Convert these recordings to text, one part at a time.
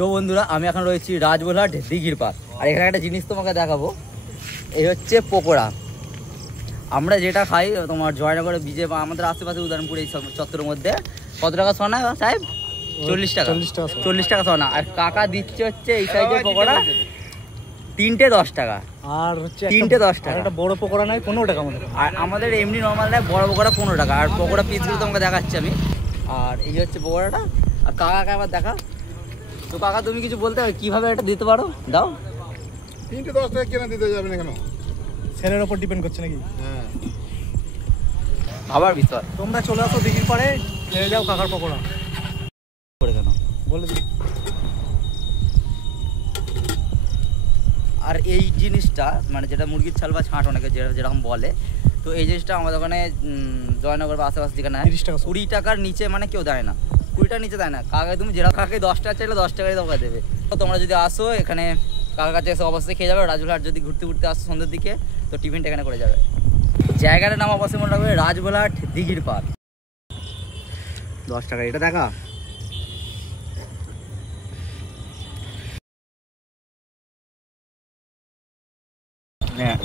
So বন্ধুরা, আমি এখন রয়েছি রাজবোলহাট দিঘির পার। আর এখানে একটা জিনিস তোমাকে দেখাবো, এই হচ্ছে পকোড়া। আমরা যেটা খাই তোমার জয়নগরে বিজে বা আমাদের আশেপাশে উদাহরণপুর এই সব চত্বরের মধ্যে কত টাকা সোনা সাহেব? 40 টাকা। 40 টাকা সোনা। আর কাকা দিচ্ছে হচ্ছে এই সাইজের পকোড়া তিনটে 10 টাকা। আর হচ্ছে তিনটে 10 টাকা। একটা বড় পকোড়া নাই 15 টাকা আমাদের। আর আমাদের এমনি নর্মাল নেয় বড় পকোড়া 15 টাকা। আর পকোড়া পিসগুলো তোমাকে দেখাচ্ছি আমি। আর এই হচ্ছে পকোড়াটা। আর কাকাকে আবার দেখা। তো কাকা তুমি কিছু বলতে হবে কিভাবে এটা দিতে পারো? দাও। 3টে 10 টাকা কেন দিতে যাবেন কেন? সেলের উপর ডিপেন্ড করছে নাকি? হ্যাঁ, আবার বিশ্বাস তোমরা চলে আসো দিঘির পাড়ে, নিয়ে যাও কাকার পকোড়া। করে কেন বলে দিই। আর এই জিনিসটা মানে যেটা মুরগির ছাল বা ছাঁট অনেকে যেরকম বলে, তো এই জিনিসটা আমাদের ওখানে জয়নগর বা আশেপাশে যেখানে 30 টাকা। 20 টাকার নিচে মানে কেউ দেয় না। 20 টাকার নিচে দেয় না। কাকা তুমি যেরকম কাকে 10 টাকা চাইলে 10 টাকাই তোমাকে দেবে। তো তোমরা যদি আসো এখানে কাকার কাছে এসে অবশ্যই খেয়ে যাবে। রাজবোলহাট যদি ঘুরতে ঘুরতে আসো সন্ধ্যের দিকে, তো টিফিনটা এখানে করে যাবে। জায়গাটার নাম অবশ্যই মনে রাখবে, রাজবোলহাট দিঘির পার। 10 টাকা এটা দেখা। হ্যাঁ,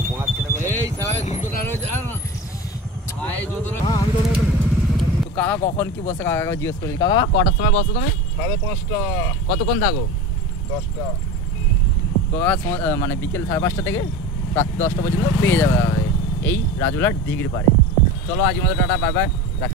তো কাকা কখন কি বসে? কাকা জিজ্ঞেস করি, কাকা কটার সময় বসো তুমি? 5:30টা। কতক্ষণ থাকো? 10টা। তো কাকা মানে বিকেল 5:30 থেকে রাত্রি 10টা পর্যন্ত পেয়ে যাবে এই রাজবোলহাট দিঘির পাড়ে। চলো আজ মতো টাটা, বাই বাই।